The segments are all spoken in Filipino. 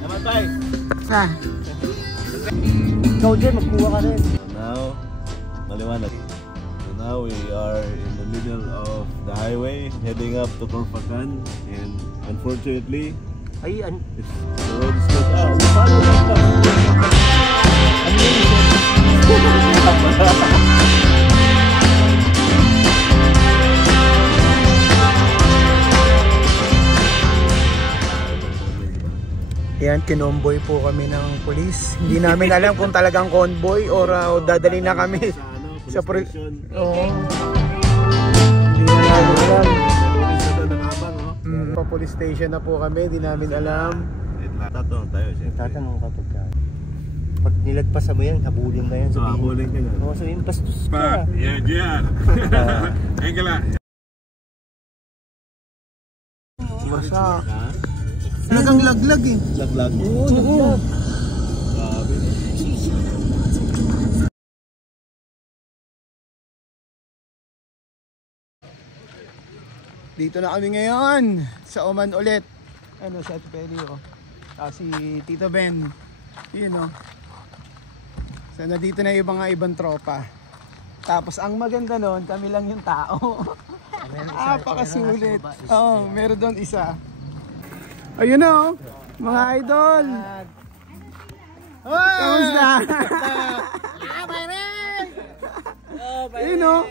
Naman tayo. Saan? Ikaw dyan, magkuha ka rin. Now, maliwanag. So now we are in the middle of the highway heading up to Corfacan, and unfortunately, Ay, the road is closed out. paano lang pa? Ano yun? Yan, kinomboy po kami ng polis. Hindi namin alam kung talagang convoy or dadali na kami sa station. Oo. Hindi na namin alam. Pa police station na po kami, hindi namin alam. Tatanong tayo siya. Tatanong ka pag nilagpasan mo yan, habulin mo yan. Habulin ka na. Oo, sabihin, bastos ka. Yan, yan. Yan ka lang. Basa. Talagang laglag eh. Laglag. Oo, laglag. Grabe. Dito na kami ngayon sa Oman ulit. Ano sa Atipelio. Si Tito Ben. Yun o. So nandito na yung mga ibang tropa. Tapos ang maganda nun, kami lang yung tao. Pakasulit. Oo, meron doon isa. Ayun na oh, mga idol. Kamusta? Ayun o.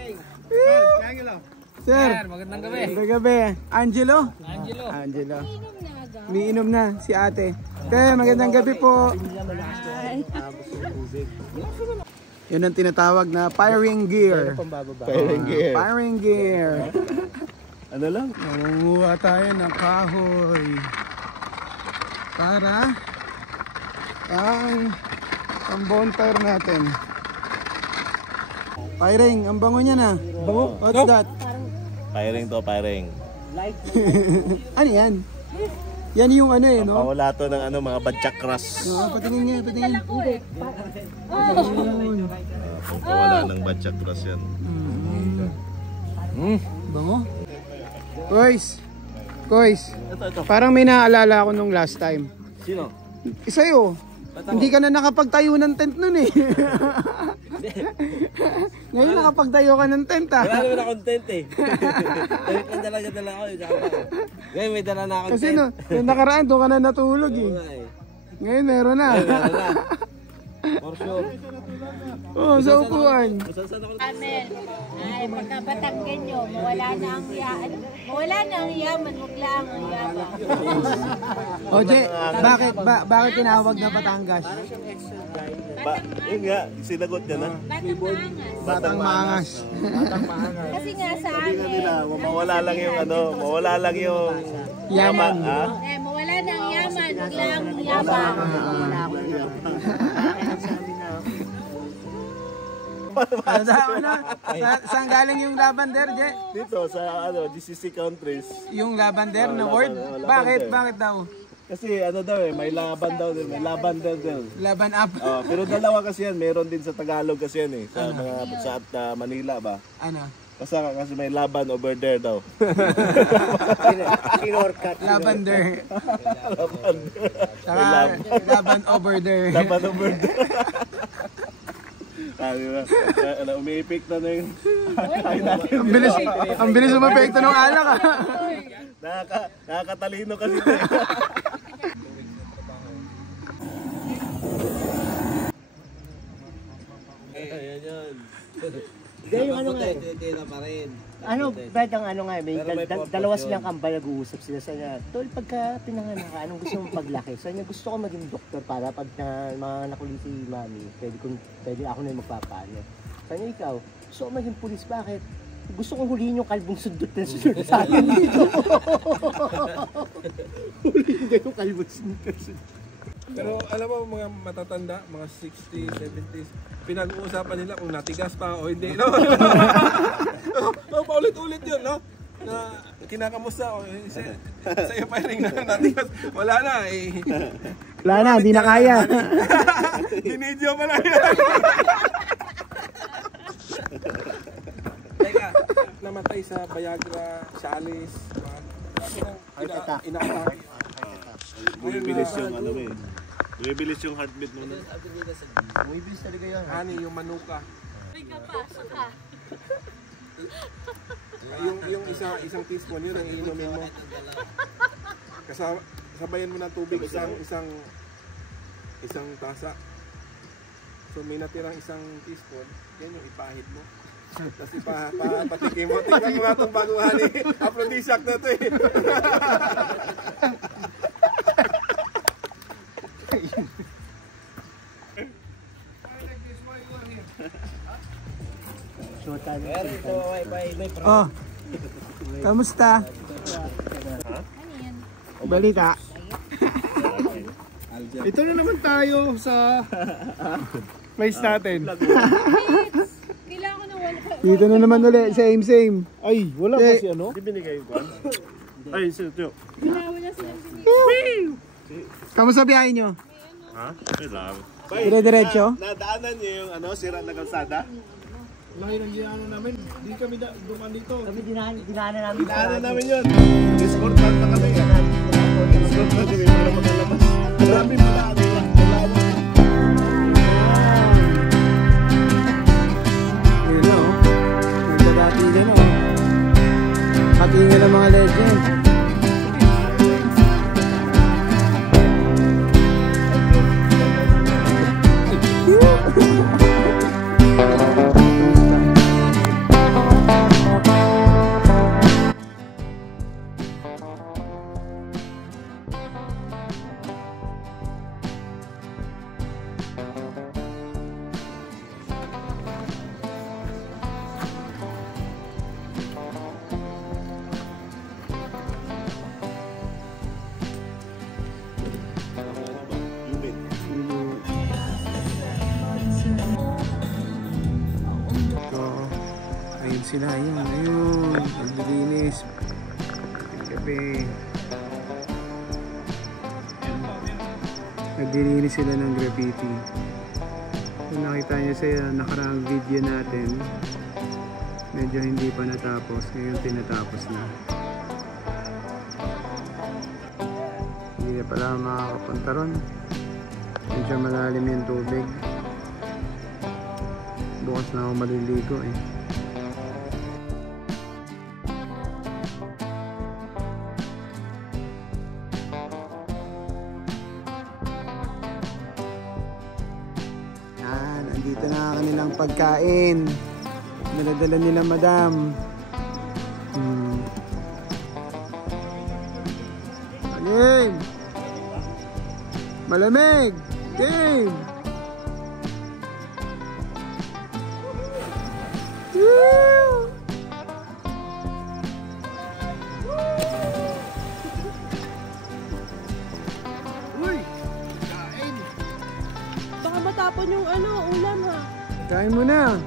Sir, magandang gabi. Magandang gabi. Angelo? Angelo. Umiinom na si ate. Te, magandang gabi po. Yun ang tinatawag na firing gear. Firing gear. Firing gear. Ano lang? Nangunguha tayo ng kahoy. Para ang bonfire natin. Firing, ang bango niya na. Bango? What's that? Firing to, firing. Ano yan? Yan yung ano eh, no? Pawala to ng ano, mga badchakras. Patingin nga, patingin. Pawala ng badchakras yan. Bango? Kois, parang may naaalala ako nung last time. Sino? Sa'yo. Hindi ka na nakapagtayo ng tent nun eh. Ngayon nakapagtayo ka ng tent ah. Wala naman na content eh. Dala ako. Ngayon may dala na ako. Kasi no, yung nakaraan doon ka na natulog eh. Ngayon meron na. For sure. Oo, sa upuan. Amen. Ay, pagkabatanggan nyo, mawala na ang yaman, mugla ang yaman. Oje, bakit tinawag na Batangas? Yun nga, sinagot niya na. Batang maangas. Batang maangas. Kasi nga sa Sabi nga amin, nila, mawala lang yung ano, mawala lang yung yaman. mawala na ang yaman, mugla ang yaman. Saan galing yung lavender, Je? dito sa ano, GCC countries. Yung lavender na word? Bakit? Bakit daw? Kasi ano daw eh, may laban daw din, may lavender din. Laban up. Pero dalawa kasi yan, meron din sa Tagalog kasi yan eh, sa mga sa Manila ba? Ano? Kasi may laban over there daw. Lavender. Lavender. Saka laban over there. Laban over there. Diba? Umiipik na yung Ang bilis umepekto ng alak ah. Nakakatalino kasi ito eh. Ayan yun. Yung ano nga eh. Pa rin. Ano, Brad, ang ano nga eh, dalawa silang kambal nag-uusap sila sa niya. Tol, pagka pinanganak ka, anong gusto mong paglaki? Sa niya, gusto ko maging doktor para pag mga nakuli si mami, pwede ako na yung magpapaano. Sa niya, ikaw, gusto ko maging pulis, bakit? Gusto kong huliin yung kalbong sundot na sunod sa akin dito. Huliin ka yung kalbong sundot. Pero alam mo mga matatanda, mga 60s, 70s, pinag-uusapan nila kung natigas pa o hindi, no? Paulit-ulit yun, no? Na kinakamusta o sa'yo firing na natigas, wala na eh. Wala na, hindi na kaya. Dinidyo pa lang yan. Teka, namatay sa Viagra, Cialis, Heart attack. ina-attack. Bumibilis yung ano eh. Bumibilis yung heartbeat mo na. Bumibilis talaga yan. Ani, yung manuka. Saka. Yung isang teaspoon yun ang iinumin mo. Sabayan mo ng tubig isang tasa. So may natirang isang teaspoon, yan yung ipahid mo. Tapos patikim mo. Tingnan mo nga itong baguhan eh. Aphrodisiac na ito eh. Oh. Kamusta? Ano yan? Balita. Ito na naman tayo sa place natin. Kailangan ko na wala. Dito na naman ulit, same. Ay, wala Eh, kasi ano? Hindi binigay yung kwan? Ay, sito. Wala silang binigay. Kamusta biyahe nyo? Ha? Wala. Dire-diretso? Nadaanan niyo yung ano, sira na kalsada? Lahi ng ginano namin. Di kami duman dito. Kami dinaanan namin. Dinaanan namin yun. Escort lang na kami. Escort lang kami para makalabas. Marami pala. Yun o. Nagdadati dyan o. Katingin ng mga legend. Ayun sila, ayun. Naglilinis. Gabi. Naglilinis sila ng graffiti. Kung nakita nyo sa nakaraang video natin, medyo hindi pa natapos. Ngayon tinatapos na. Hindi na pala makakapunta ron. Medyo malalim yung tubig. Bukas na ako maliligo eh. Nandito na kanilang pagkain. Naladala nila madam. Game! Malamig! Game! Woo! Uy! Kain! Baka matapon yung ano, ulam ha. Kain mo na!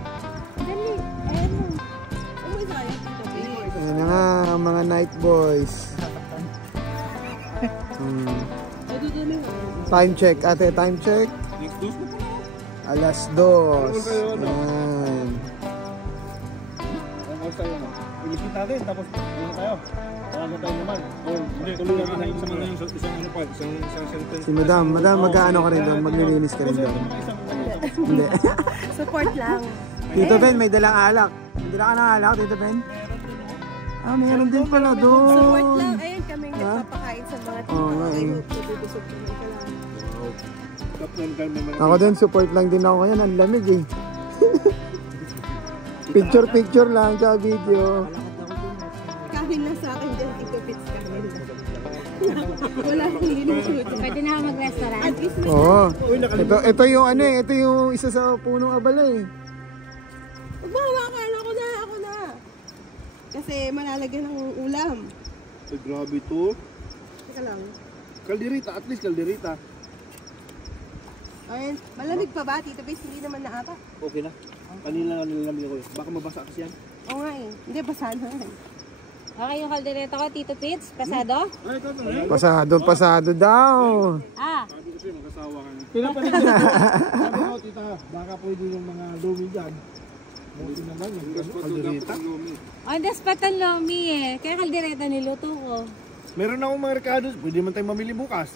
Dali, ayan mo. Umuwi sa kaya dito. Ayan na nga ang mga night boys. Time check, ate, time check. Alas 2. Ayan. Ilisip natin, tapos dito tayo. Wala tayo naman. Hindi, tuloy natin na isang ano yung isang ano pa, isang sentence. Si madam, mag-ano ka rin doon? Maglilinis ka rin doon? Hindi. Support lang. Tito Ben, may dalang alak. Hindi na ka ng alak, Tito Ben? Ah, mayroon din pala Support doon. lang. Ayun kaming nagpapakain sa mga tito. Oo nga eh. Ibubusog naman ka lang. Ako din, support lang din ako ngayon. Ang lamig eh. Picture lang sa video. Kahin lang sa akin dyan. Tito Pits kahin. Wala akong lilusot. Pwede na ako mag-restaurant. At least Oo. Ito yung ano eh. Ito yung isa sa punong abala eh. magbahawakan. Ako na. Kasi malalagyan ng ulam. Ay, grabe to. Teka lang. Kalderita, at least kalderita. Ayun. Malamig pa ba? Tito Pits, hindi naman na ata. Okay na. Kanina nga nilalamig ako. Baka mabasa kasi yan. Oo nga eh. Hindi, basahan na. Okay, yung kaldereta ko, Tito Pits. Pasado? Ay, ito. Pasado daw. Ah, Sabi ko sa'yo, magkasawa ka na. Pinapanig ko. Sabi ko, tita, baka pwede yung mga lumi dyan. Buti naman yung kaldereta. On the spot ang lomi eh. Kaya kaldereta niluto ko. Meron akong mga rekado. Pwede man tayong mamili bukas.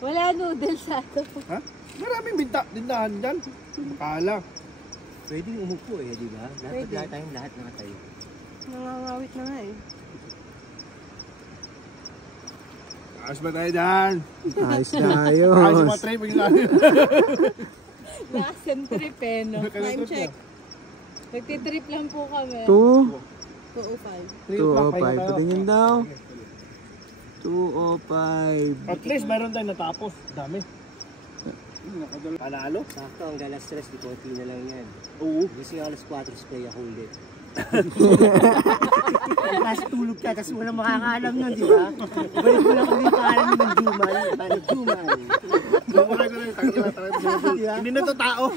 Wala noodles sa ito. Ha? Maraming bintahan dyan. Bakala. Pwedeng umupo eh, di ba? Pwede. Lahat nakatayo. Nangangawit na nga eh. Ayos ba tayo dyan? Ayos na yun. Ayos yung mga tray. Lakas and trip eh, no? Time check. Nagtitrip lang po kami. 2:05. 2:05. Patingin daw. 2:05. At least meron tayong natapos. Dami. Panalo? Sakto, ang galas stress, di konti na lang yan. Oo. Gising ako alas 4, spray ako ulit. Kasi tulog ka, tapos walang makakaalam nun, di ba? Balik mo lang kami paalam ng Juman. Paano Juman? Hindi na to tao.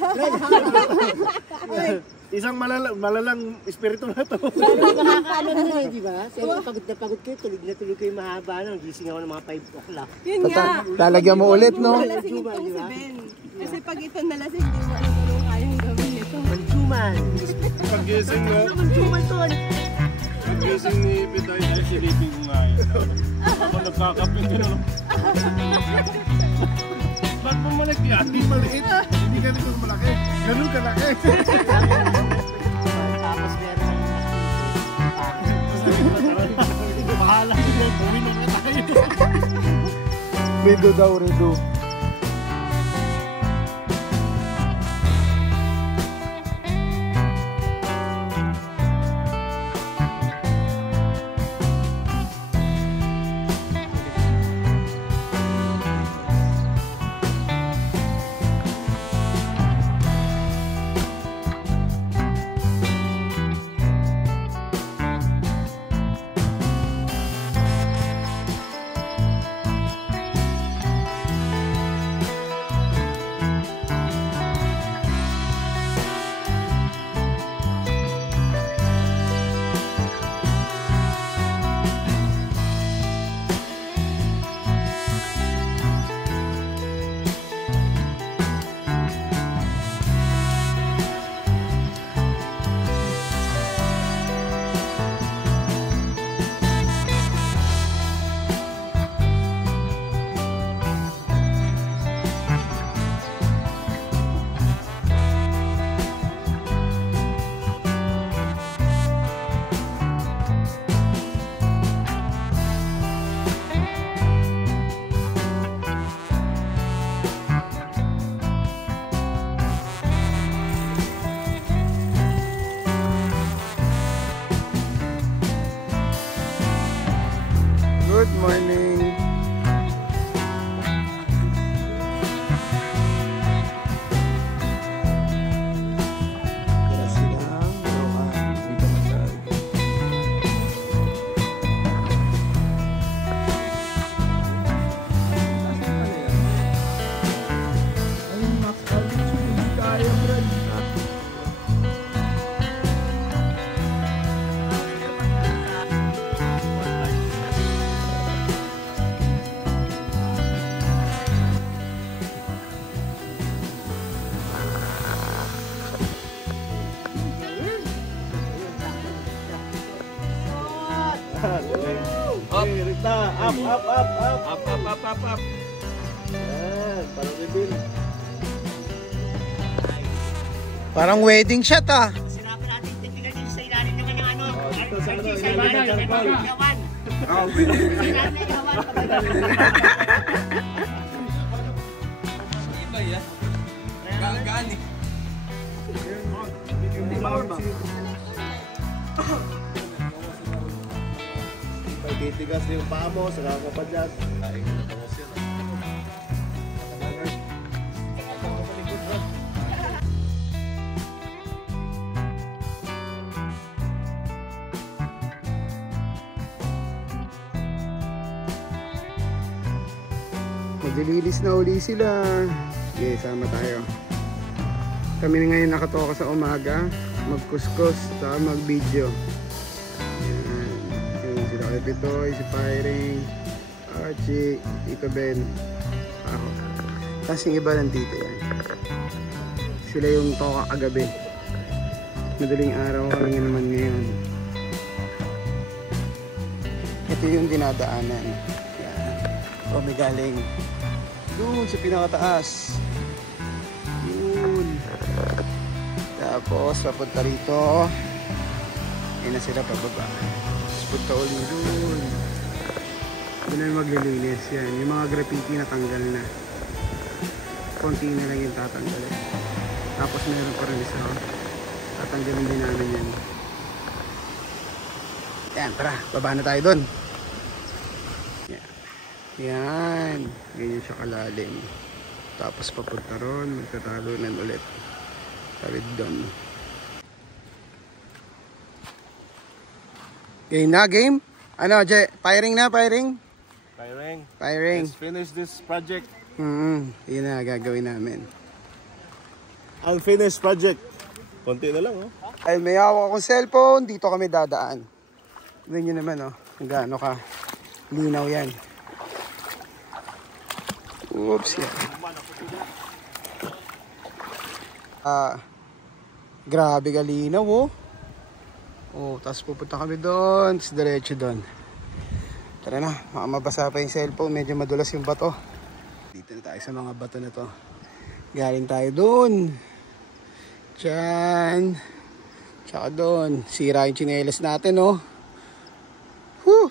Isang malalang espiritu na to. Makakaalam nun eh, di ba? Siyempre, pagod na pagod kayo, tulog kayo mahaba lang. Gising ako ng mga 5 o'clock. Yun nga. Talagyan mo ulit, no? Nalasing itong si Ben. Kasi pag ito nalasing, di mo alam kung kayang gawin ito. Juman! Pag-gising mo, Juman to! pag-gising ni Pitoy, silipin ko nga yun. Ako nagkakapin ka naman. Ba't mo malaki? Hindi maliit. Hindi ka nito malaki. Ganun kalaki. Tapos meron ng Bahala ko yan. Gawin na nga tayo. Redo daw, redo. Good morning. Kasi lang, dito masyado. Okay, Rita. Up. Up. Yan, parang reveal. Parang wedding shot ah. Sinabi natin, tignan din sa ilalim naman ng ano. Dito sa ano, Sa ilalim ng charcoal. Yawan. Oh, pwede. Sa ilalim ng yawan. Hindi power ba? Pag titigas yung paa mo, saka ka pa dyan. Kain na tangos yan. Maglilinis na uli sila. Okay, sama tayo. Kami na ngayon nakatoka sa umaga. Magkuskus at mag-video. Yan. Yung sila kay Pitoy, si Pyring, Archie, Tito Ben. Ako. Tapos yung iba nandito yan. Sila yung toka kagabi. Madaling araw kami naman ngayon. Ito yung dinadaanan. Yan. Kami galing doon sa pinakataas. Yun. Tapos papunta rito. Ayun na sila pababa. Tapos punta ulit doon. Doon na maglilinis. Yan. Yung mga graffiti natanggal na. Konti na lang yung tatanggalin. Tapos meron pa rin isa. Tatanggalin din namin yan. Yan, tara. Baba na tayo doon. Yan. Yan. Ganyan siya kalalim. Tapos papunta ron. Magtatalunan ulit. Tawid doon. Game na, game? Ano, Jay? Firing na, firing? Firing. Let's finish this project. Yun na, gagawin namin. Unfinished project. Konti na lang, oh. Ay, may hawak akong cellphone. Dito kami dadaan. Tignan nyo naman, oh. Kung gaano ka linaw yan. Oops, yan. Grabe ka linaw, oh. Oh, tapos pupunta kami doon. Tapos diretso doon. Tara na, mabasa pa yung cellphone. Medyo madulas yung bato. Dito na tayo sa mga bato na to. Galing tayo doon. Diyan. Tsaka doon. Sira yung tsinelas natin, oh. Whew.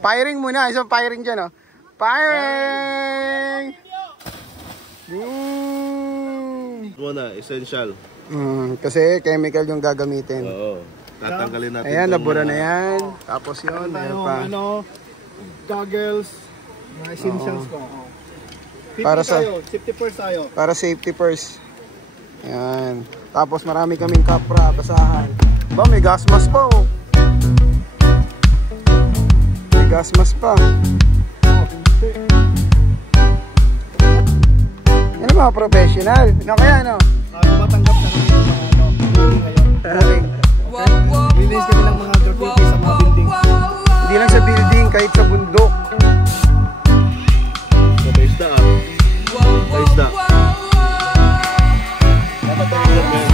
Firing muna. Isang firing dyan, oh. Firing! Boom! Muna, essential. Kasi chemical yung gagamitin. Oo. Tatanggalin natin. Ayan, nabura na yan. Tapos yun, meron pa. Goggles, mga essentials ko. Para sa safety first tayo. Para safety first. Ayan. Tapos marami kaming kapra, basahan. Ba, may gas mask pa, oh. May gas mask pa. Yan ang mga professional. Ano kaya, no? Matanggap na kami ng mga ngayon. Release kami ng mga graffiti sa mga building. Hindi lang sa building, kahit sa bundok. Sa paisda, ah. Paisda. Dapat tayo lang, man.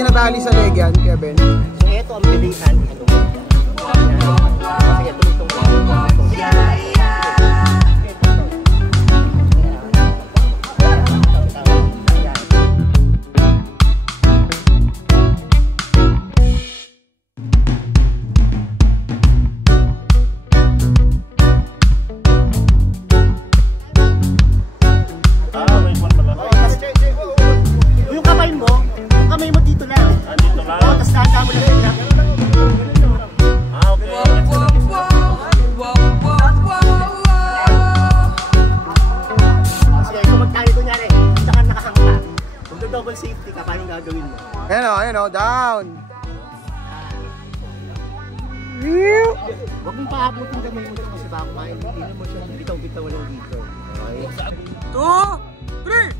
tinatali sa leg yan, Kevin. So ito ang bilihan. Sige, tulong. Double safety ka, paano gagawin mo? Ayan o, down! Huwag mong paabutin kamay mo dito kasi baka kumain. Hindi mo siya bitaw-bitaw lang dito. Okay? 2, 3!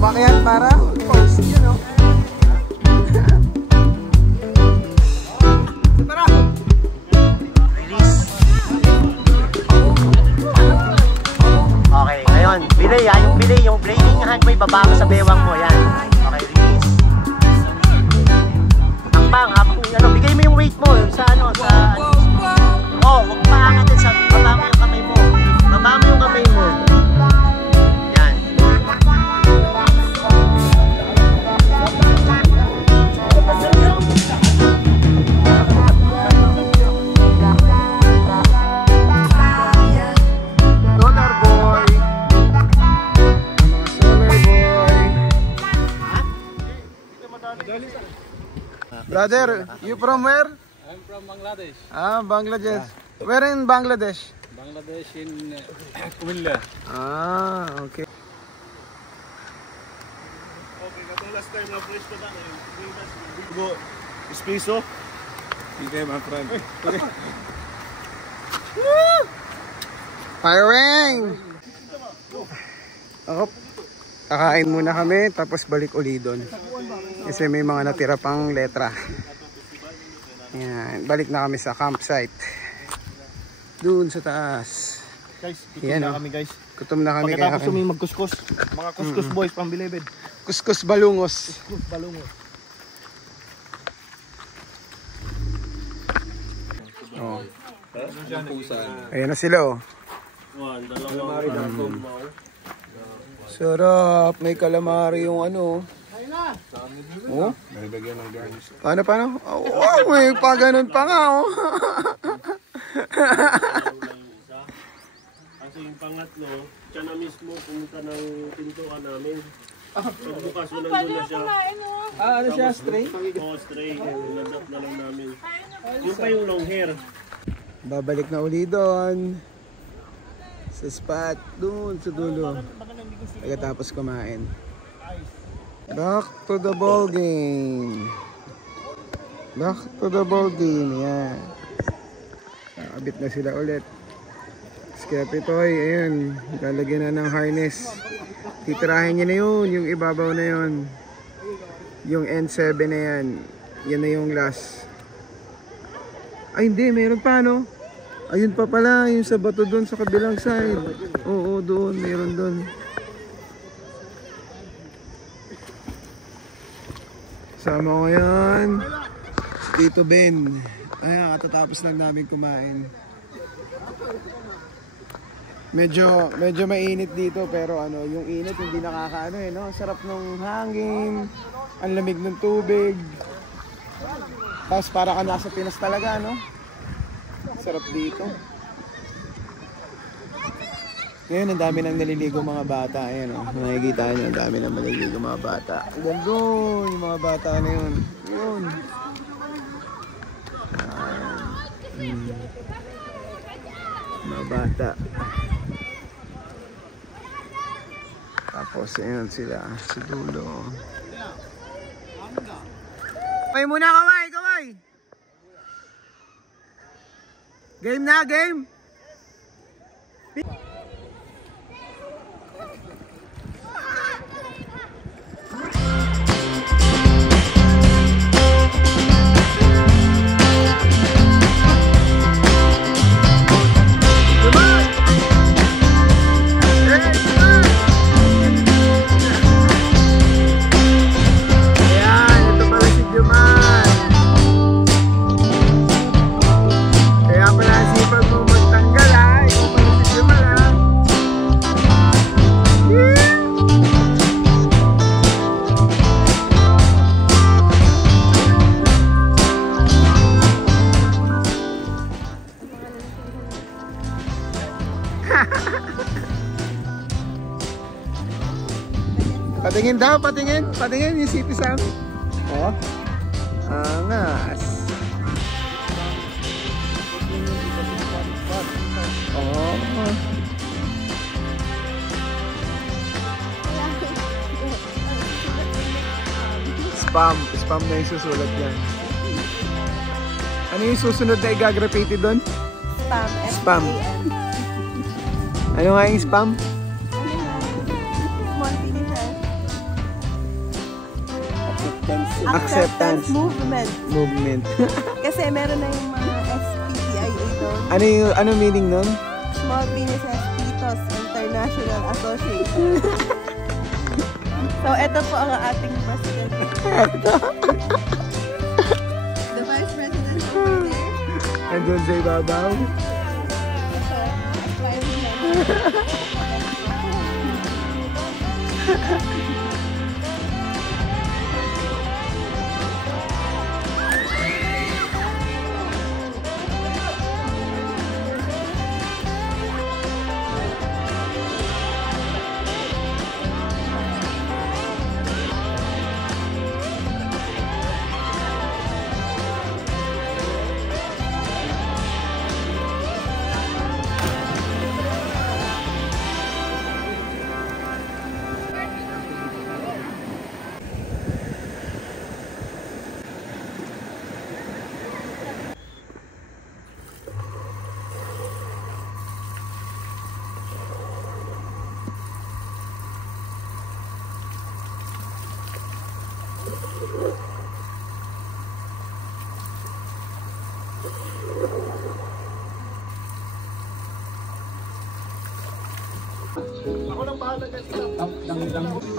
Umakyat para post, you know. Tara! Release. Okay, ngayon, belay ha, yung belay, yung blading hand mo, ibaba mo sa bewang mo, yan. Okay, release. Takpang, ano, bigay mo yung weight mo, sa ano, sa... Oh, huwag paangatin sa, baba mo yung kamay mo. Baba mo yung kamay mo. Yan. Solar boy. Solar boy. Brother, you from where? I'm from Bangladesh. Ah, Bangladesh. Where in Bangladesh? Bangladesh in Kumilla. Ah, okay. Okay, katulas tayo mga fresh ko na. Go, espresso. Okay, my friend. Firing! Ako, kakain muna kami, tapos balik uli doon. Kasi may mga natira pang letra. Yan, balik na kami sa campsite. Doon sa taas. Guys, Yan, na oh. kami guys. Gutom na kami. Pagkatapos kami magkuskus. Mga kuskus boys, pang bilibid. Kuskus balungos. Kuskus balungo. Oh. Ayan na sila oh. Sarap, may calamari yung ano. Oh? Paano? Oh, may pa ganun pa nga oh. Kasi yung pangatlo, siya na mismo pumunta ng pintuan namin. Pagbukas mo nandun na siya. Ano siya, stray? Oo, stray. Niladapt na lang namin. Yung pa yung long hair. Babalik na uli doon. Sa spot, doon sa dulo. Pagkatapos kumain. Back to the ball game. Back to the ball game. Yan. Nakabit na sila ulit. Kaya Pitoy, ayun. Lalagyan na ng harness. Titirahin niya na yun. Yung ibabaw na yun. Yung N7 na yan. Yan na yung last. Ay hindi, meron pa no? Ayun pa pala, yung sa bato doon sa kabilang side. Oo, doon, meron doon. Sama ko ngayon si Tito Ben. Ayan, katatapos lang namin kumain. Medyo mainit dito pero ano, yung init hindi nakakaano eh, no? Sarap ng hangin, ang lamig ng tubig. Tapos para ka nasa Pinas talaga, no? Sarap dito. Ngayon, ang dami nang naliligo mga bata. Ayan, oh. Nakikita nyo, ang dami nang naliligo mga bata. Ganda, yung mga bata na yun. Yun. Mga bata. Tapos, ayan sila. Sa dulo. Kaway muna, kaway! Kaway! Game na, game! Patingin daw, patingin yung city sa amin. Oh, angas. Oh. Spam na yung susulat yan. Ano yung susunod na i-graffiti doon? Spam. Ano nga yung spam? Acceptance Movement. Kasi meron na yung mga SPTIA doon. Ano meaning nun? Small Businesses Titos International Association. So, ito po ang ating president. The Vice President over there. Andun sa ibabaw.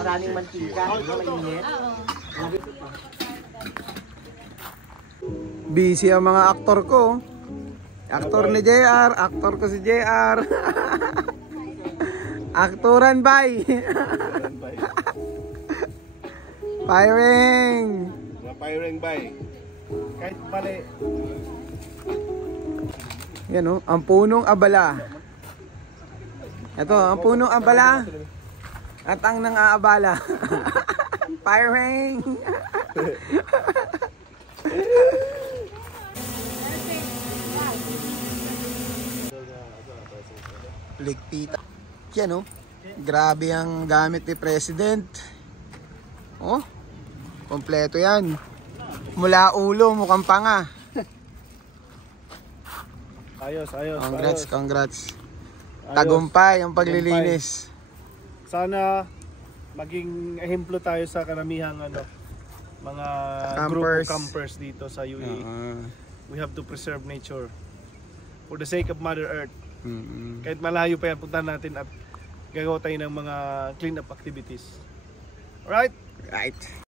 Maraming mantika, mainit. Busy ang mga aktor ko. Aktor ni JR, aktor ko si JR. Aktoran bay. Firing. Firing by. Kahit mali. Yan o, ang punong abala. Ito, ang punong abala. At ang nang-aabala. Firing. Ligpita. Yan o. Grabe ang gamit ni President. Oh, kompleto yan. Mula ulo, mukhang panga. Ayos. Congrats. Tagumpay ang paglilinis. Sana maging ehemplo tayo sa karamihang mga Campers. group of campers dito sa UAE. We have to preserve nature for the sake of Mother Earth. Kahit malayo pa yan, puntahan natin at gagawa tayo ng mga clean up activities. Alright? Right.